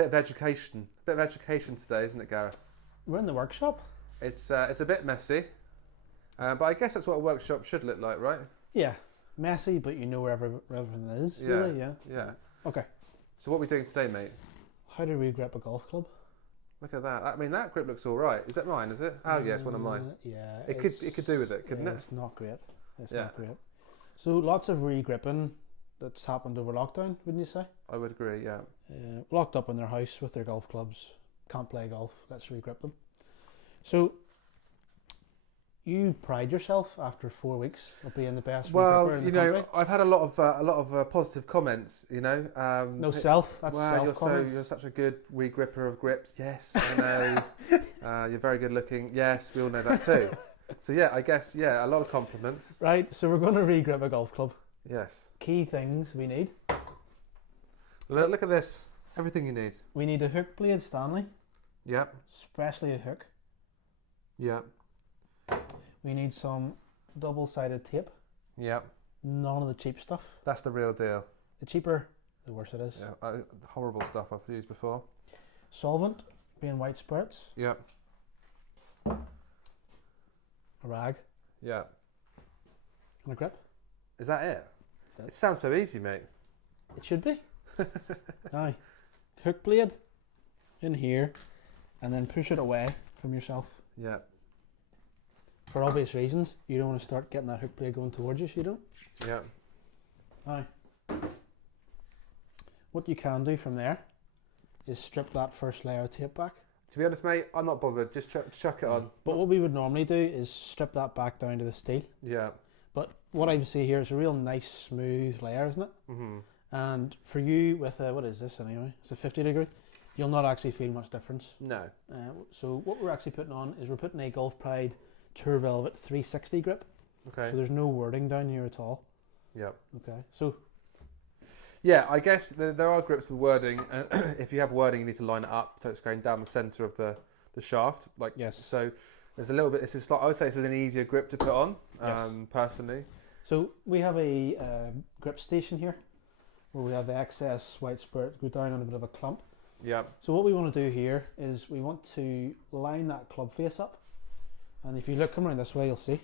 bit of education. A bit of education today, isn't it, Gareth? We're in the workshop. It's a bit messy, but I guess that's what a workshop should look like, right? Yeah, messy, but you know where everything is. Yeah. Really, yeah. Yeah. Okay. So what are we doing today, mate? How to re-grip a golf club? Look at that. I mean, that grip looks all right. Is that mine? Is it? Oh, yeah, it's one of mine. Yeah. It could do with it, couldn't it? It's not great. It's not great. So lots of re-gripping that's happened over lockdown, wouldn't you say? I would agree. Yeah. Locked up in their house with their golf clubs, can't play golf. Let's re-grip them. So you pride yourself after 4 weeks of being the best re-gripper in the country? I've had a lot of positive comments. You know, no self. That's well, self. you're such a good re-gripper of grips. Yes, I know. You're very good looking. Yes, we all know that too. So yeah, I guess a lot of compliments. Right. So we're going to re-grip a golf club. Yes. Key things we need. Look at this. Everything you need. We need a hook blade Stanley. Yep. Especially a hook. Yep. We need some double-sided tape. Yep. None of the cheap stuff. That's the real deal. The cheaper, the worse it is. Yeah, horrible stuff I've used before. Solvent, being white spirits. Yep. A rag. Yeah. And a grip. Is that it? That's it. It sounds so easy, mate. It should be. Aye. Hook blade in here and then push it away from yourself. Yeah. For obvious reasons. You don't want to start getting that hook blade going towards you, so you don't. Yeah. Aye. What you can do from there is strip that first layer of tape back. To be honest, mate, I'm not bothered. Just chuck it on. But what we would normally do is strip that back down to the steel. Yeah. But what I see here is a real nice smooth layer, isn't it? Mm-hmm. And for you with a, what is this anyway? It's a 50 degree. You'll not actually feel much difference. No. So what we're actually putting on is we're putting a Golf Pride Tour Velvet 360 grip. Okay. So there's no wording down here at all. Yep. Okay. So. Yeah, I guess there are grips with wording. If you have wording, you need to line it up so it's going down the centre of the shaft. Like yes. So there's a little bit. I would say this is an easier grip to put on. Yes. Personally. So we have a grip station here, where we have the excess white spirit go down on a bit of a clump. Yeah. So what we want to do here is we want to line that club face up, and if you come around this way, you'll see.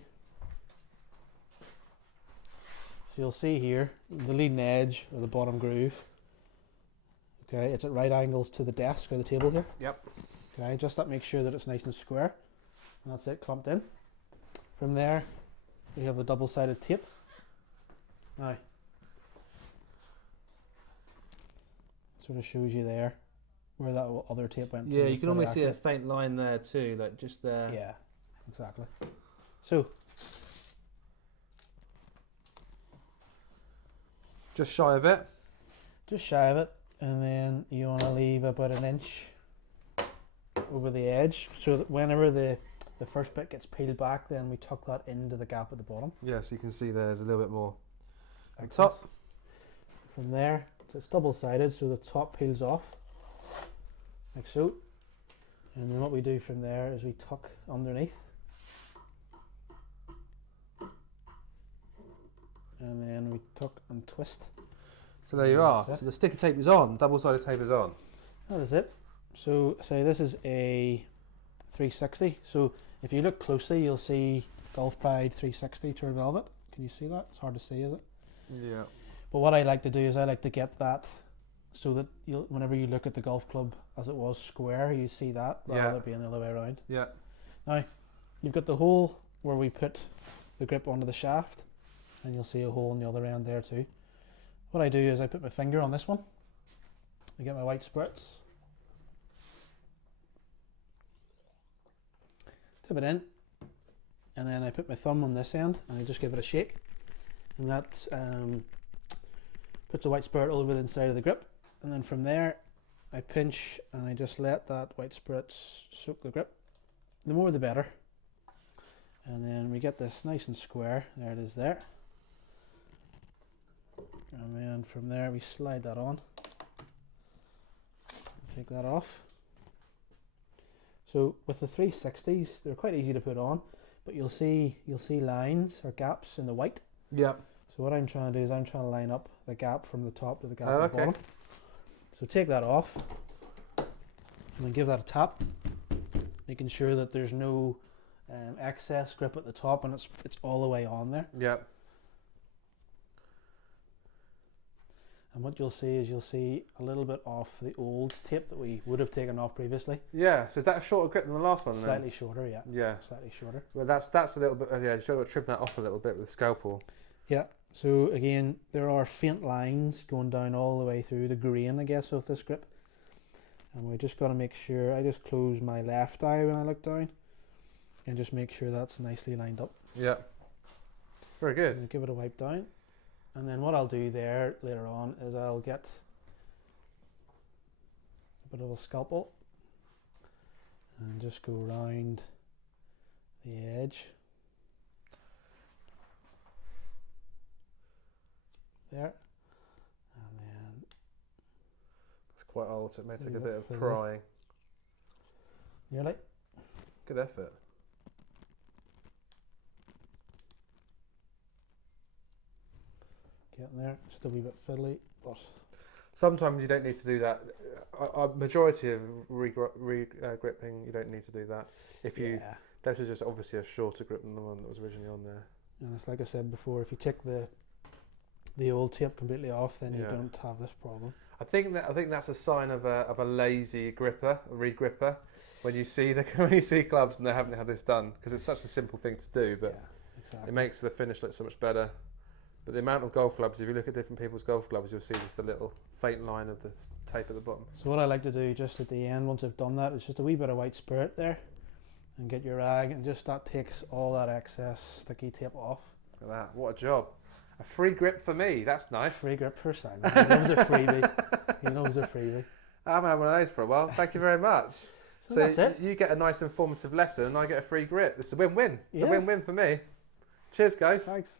So you'll see here the leading edge or the bottom groove. Okay, it's at right angles to the desk or the table here. Yep. Okay, just that makes sure that it's nice and square, and that's it, clumped in. From there, we have a double-sided tape. Now, sort of shows you there where that other tape went. Yeah, you can almost see a faint line there too, like just there. Yeah, exactly. So, just shy of it. Just shy of it, and then you want to leave about an inch over the edge, so that whenever the first bit gets peeled back, then we tuck that into the gap at the bottom. Yeah, so you can see there's a little bit more on top. From there, so it's double-sided, so the top peels off, like so. And then what we do from there is we tuck underneath. And then we tuck and twist. So there you are. So the sticker tape is on, double-sided tape is on. That is it. So say this is a 360. So if you look closely, you'll see Golf Pride 360 Tour Velvet. Can you see that? It's hard to see, is it? Yeah. But what I like to do is I like to get that so that whenever you look at the golf club as it was square, you see that rather than being the other way around. Yeah. Now, you've got the hole where we put the grip onto the shaft, and you'll see a hole on the other end there too. What I do is I put my finger on this one, I get my white spirits, tip it in, and then I put my thumb on this end and I just give it a shake, and that puts a white spirit all over the inside of the grip. And then from there I pinch and I just let that white spirit soak the grip. The more the better. And then we get this nice and square. There it is there. And then from there we slide that on. Take that off. So with the 360s, they're quite easy to put on, but you'll see lines or gaps in the white. Yeah. So what I'm trying to do is I'm trying to line up the gap from the top to the gap at the bottom. So take that off, And then give that a tap, making sure that there's no excess grip at the top and it's all the way on there. Yep. And what you'll see is a little bit off the old tape that we would have taken off previously. Yeah. So is that a shorter grip than the last one? Slightly shorter, yeah. Yeah. Slightly shorter. Well, that's a little bit. Yeah, you've got to trim that off a little bit with a scalpel. Yeah. So again, there are faint lines going down all the way through the grain, I guess, of this grip. And we just got to make sure. I just close my left eye when I look down, and just make sure that's nicely lined up. Yeah. Very good. And give it a wipe down. And then what I'll do there later on is I'll get a bit of a scalpel and just go around the edge there, and then It's quite old, so it may So take you a bit got of further. prying. nearly. Good effort. Getting there, just a wee bit fiddly, but Sometimes you don't need to do that. A majority of gripping, you don't need to do that. If you, yeah. this is just obviously a shorter grip than the one that was originally on there. And it's like I said before, if you take the old tape completely off, then you Yeah. don't have this problem. I think that's a sign of a lazy gripper, a regripper. When you see when you see clubs and they haven't had this done, because it's such a simple thing to do, but yeah, exactly. it makes the finish look so much better. But the amount of golf clubs, if you look at different people's golf clubs, you'll see just a little faint line of the tape at the bottom. So what I like to do just at the end, once I've done that, is just a wee bit of white spirit there, and get your rag, and just that takes all that excess sticky tape off. Look at that, what a job. A free grip for me, that's nice. Free grip for Simon. He loves a freebie. He loves a freebie. I haven't had one of those for a while, thank you very much. So that's it. You get a nice informative lesson and I get a free grip. It's a win-win. It's a Yeah. win-win for me. Cheers guys. Thanks.